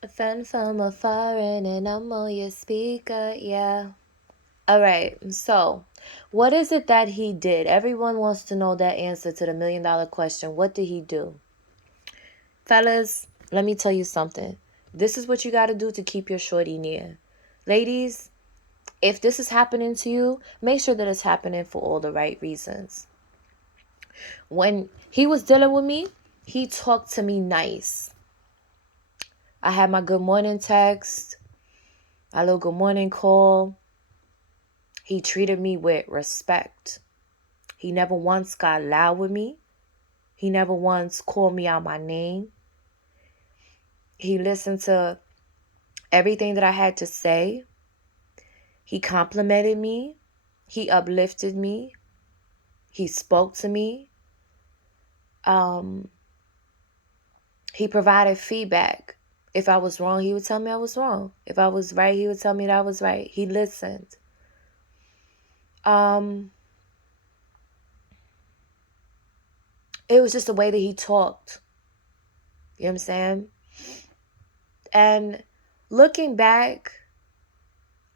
A fan from afar and I'm on your speaker, yeah. Alright, so what is it that he did? Everyone wants to know that answer to the $1,000,000 question. What did he do? Fellas, let me tell you something. This is what you gotta do to keep your shorty near. Ladies, if this is happening to you, make sure that it's happening for all the right reasons. When he was dealing with me, he talked to me nice. I had my good morning text, my little good morning call. He treated me with respect. He never once got loud with me. He never once called me out my name. He listened to everything that I had to say. He complimented me. He uplifted me. He spoke to me. He provided feedback. If I was wrong, he would tell me I was wrong. If I was right, he would tell me that I was right. He listened. It was just the way that he talked. You know what I'm saying? And looking back,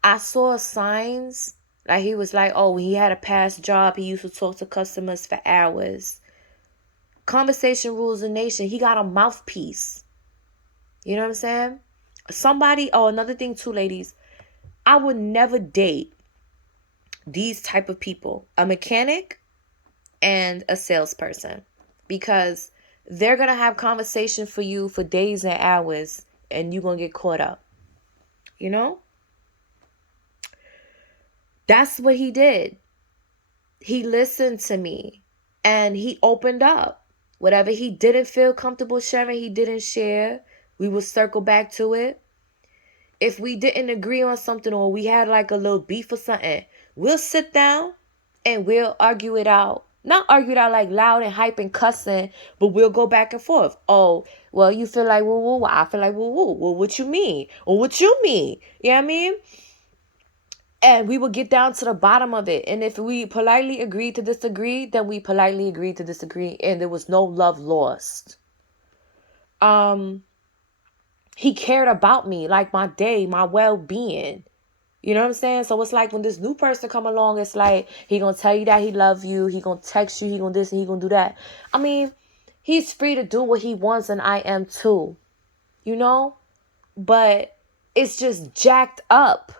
I saw signs. Like he was like, oh, when he had a past job, he used to talk to customers for hours. Conversation rules the nation. He got a mouthpiece. You know what I'm saying? Another thing too, ladies. I would never date these type of people. A mechanic and a salesperson. Because they're going to have conversation for you for days and hours. And you're going to get caught up. You know? That's what he did. He listened to me. And he opened up. Whatever he didn't feel comfortable sharing, he didn't share. We would circle back to it. If we didn't agree on something or we had like a little beef or something, we'll sit down and we'll argue it out. Not argue it out like loud and hype and cussing, but we'll go back and forth. Oh, well, you feel like woo woo. I feel like woo woo. Well, what you mean? Or what you mean? You know what I mean? And we will get down to the bottom of it. And if we politely agree to disagree, then we politely agree to disagree. And there was no love lost. He cared about me, like my day, my well-being. You know what I'm saying? So it's like when this new person come along, it's like he gonna tell you that he love you. He gonna text you. He gonna this and he gonna do that. I mean, he's free to do what he wants and I am too. You know? But it's just jacked up.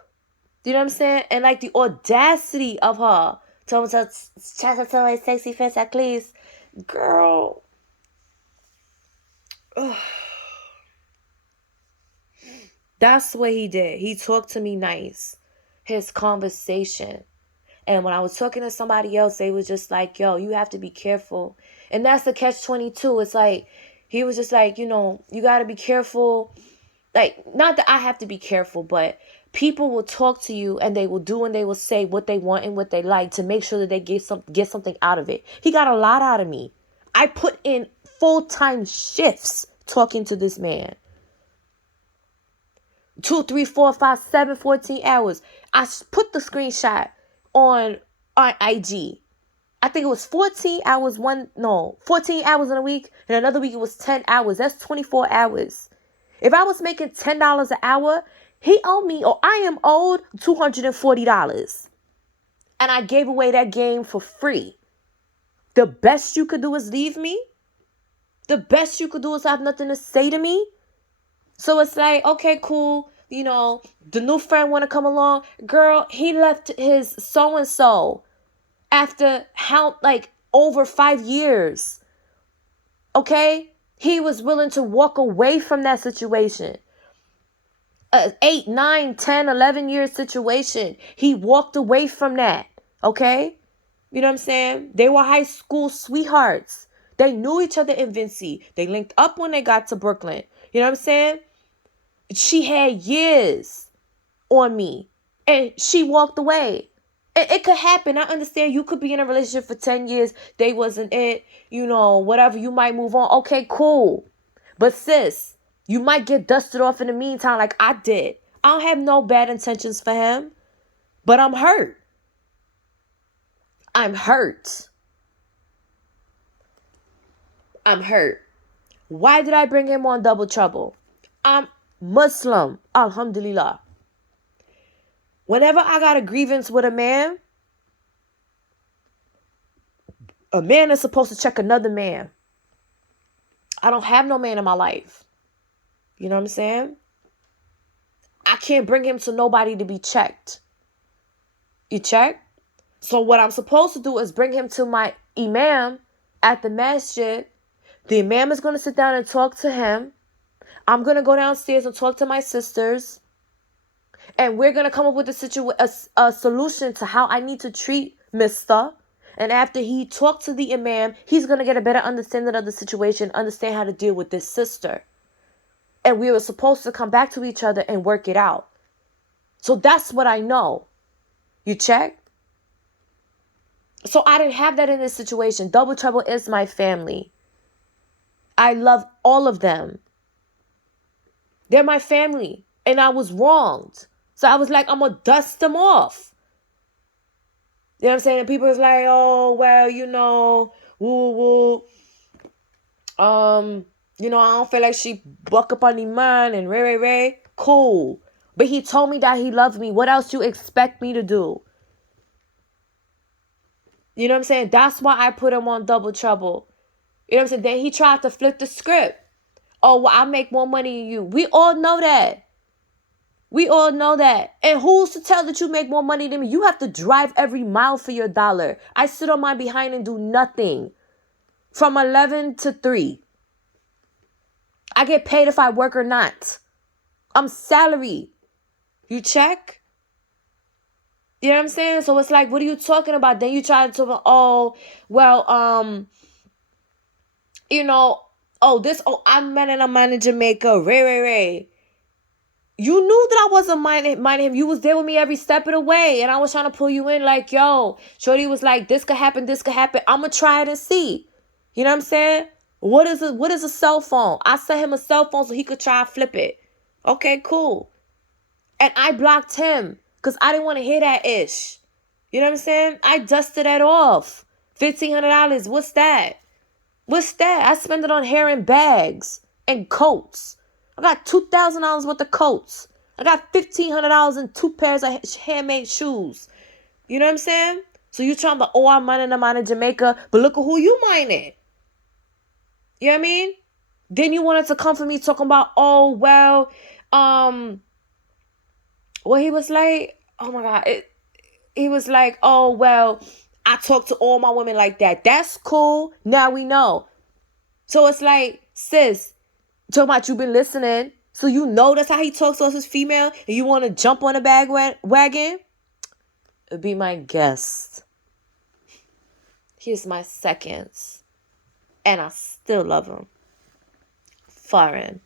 You know what I'm saying? And like the audacity of her. Told me to chat to my sexy face at least. Girl. Ugh. That's what he did. He talked to me nice. His conversation. And when I was talking to somebody else, they was just like, yo, you have to be careful. And that's the catch-22. It's like, he was just like, you know, you got to be careful. Like, not that I have to be careful, but people will talk to you and they will do and they will say what they want and what they like to make sure that they get something out of it. He got a lot out of me. I put in full-time shifts talking to this man. 2, 3, 4, 5, 7, 14 hours. I put the screenshot on IG. I think it was 14 hours 14 hours in a week. And another week it was 10 hours. That's 24 hours. If I was making $10 an hour, he owed me, or I am owed $240. And I gave away that game for free. The best you could do is leave me. The best you could do is have nothing to say to me. So it's like, okay, cool. You know, the new friend want to come along. Girl, he left his so-and-so after over 5 years. Okay? He was willing to walk away from that situation. 8, 9, 10, 11-year situation. He walked away from that. Okay? You know what I'm saying? They were high school sweethearts. They knew each other in Vincy. They linked up when they got to Brooklyn. You know what I'm saying? She had years on me and she walked away. It could happen. I understand you could be in a relationship for 10 years. They wasn't it. You know, whatever. You might move on. Okay, cool. But sis, you might get dusted off in the meantime like I did. I don't have no bad intentions for him. But I'm hurt. I'm hurt. I'm hurt. Why did I bring him on Double Trouble? Muslim. Alhamdulillah. Whenever I got a grievance with a man is supposed to check another man. I don't have no man in my life. You know what I'm saying? I can't bring him to nobody to be checked. You check? So what I'm supposed to do is bring him to my imam at the masjid. The imam is going to sit down and talk to him. I'm going to go downstairs and talk to my sisters. And we're going to come up with a solution to how I need to treat Mr. And after he talked to the imam, he's going to get a better understanding of the situation, understand how to deal with this sister. And we were supposed to come back to each other and work it out. So that's what I know. You check? So I didn't have that in this situation. Double Trouble is my family. I love all of them. They're my family. And I was wronged. So I was like, I'm going to dust them off. You know what I'm saying? And people was like, oh, well, woo. I don't feel like she buck up on the man and ray. Cool. But he told me that he loved me. What else you expect me to do? You know what I'm saying? That's why I put him on Double Trouble. You know what I'm saying? Then he tried to flip the script. Oh, well, I make more money than you. We all know that. We all know that. And who's to tell that you make more money than me? You have to drive every mile for your dollar. I sit on my behind and do nothing. From 11 to 3. I get paid if I work or not. I'm salary. You check? You know what I'm saying? So it's like, what are you talking about? Then you try to talk about, I'm minding a man in Jamaica. Ray. You knew that I wasn't minding him. You was there with me every step of the way. And I was trying to pull you in like, yo, Shorty was like, this could happen. I'm going to try it and see. You know what I'm saying? What is a cell phone? I sent him a cell phone so he could try and flip it. Okay, cool. And I blocked him because I didn't want to hear that ish. You know what I'm saying? I dusted that off. $1,500. What's that? I spent it on hair and bags and coats. I got $2,000 worth of coats. I got $1,500 in 2 pairs of handmade shoes. You know what I'm saying? So you trying to, I'm mining them out in Jamaica, but look at who you mining. You know what I mean? Then you wanted to come for me talking about, he was like, oh my God. He was like, I talk to all my women like that. That's cool. Now we know. So it's like, sis, talking about you been listening. So you know that's how he talks to us as female. And you want to jump on a wagon? Be my guest. He's my seconds. And I still love him. Foreign.